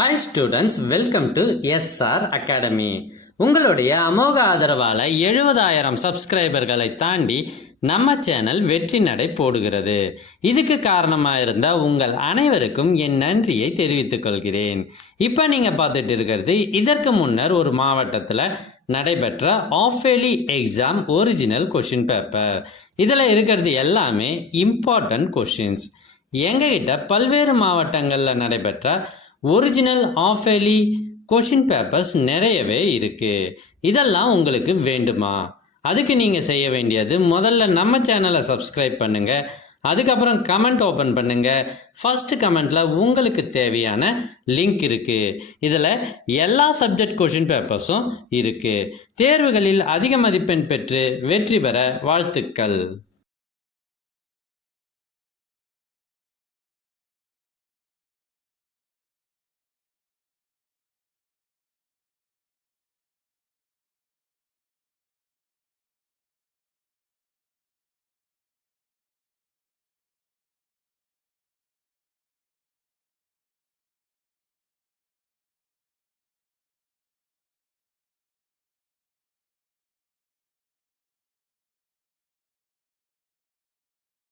Hi students, welcome to SR academy. உங்களுடைய அமோக ஆதரவால் 70,000 சப்ஸ்கிரைபர்களை தாண்டி நம்ம சேனல் வெற்றி நடை போடுகிறது. இதுக்கு காரணமாக இருந்த உங்கள் அனைவருக்கும் என் நன்றியை தெரிவித்துக் கொள்கிறேன். இப்போ நீங்கள் பார்த்துட்டு இருக்கிறது இதற்கு முன்னர் ஒரு மாவட்டத்தில் நடைபெற்ற of-yearly exam original question paper. இதில் இருக்கிறது எல்லாமே இம்பார்ட்டன்ட் கொஷின்ஸ். எங்ககிட்ட பல்வேறு மாவட்டங்களில் நடைபெற்ற ஒரிஜினல் ஆஃப்-இயர்லி கொஷின் பேப்பர்ஸ் நிறையவே இருக்குது. இதெல்லாம் உங்களுக்கு வேண்டுமா? அதுக்கு நீங்கள் செய்ய வேண்டியது முதல்ல நம்ம சேனலை சப்ஸ்கிரைப் பண்ணுங்கள். அதுக்கப்புறம் கமெண்ட் ஓப்பன் பண்ணுங்கள். ஃபஸ்ட்டு கமெண்ட்டில் உங்களுக்கு தேவையான லிங்க் இருக்குது. இதில் எல்லா சப்ஜெக்ட் கொஷின் பேப்பர்ஸும் இருக்குது. தேர்வுகளில் அதிக மதிப்பெண் பெற்று வெற்றி பெற வாழ்த்துக்கள்.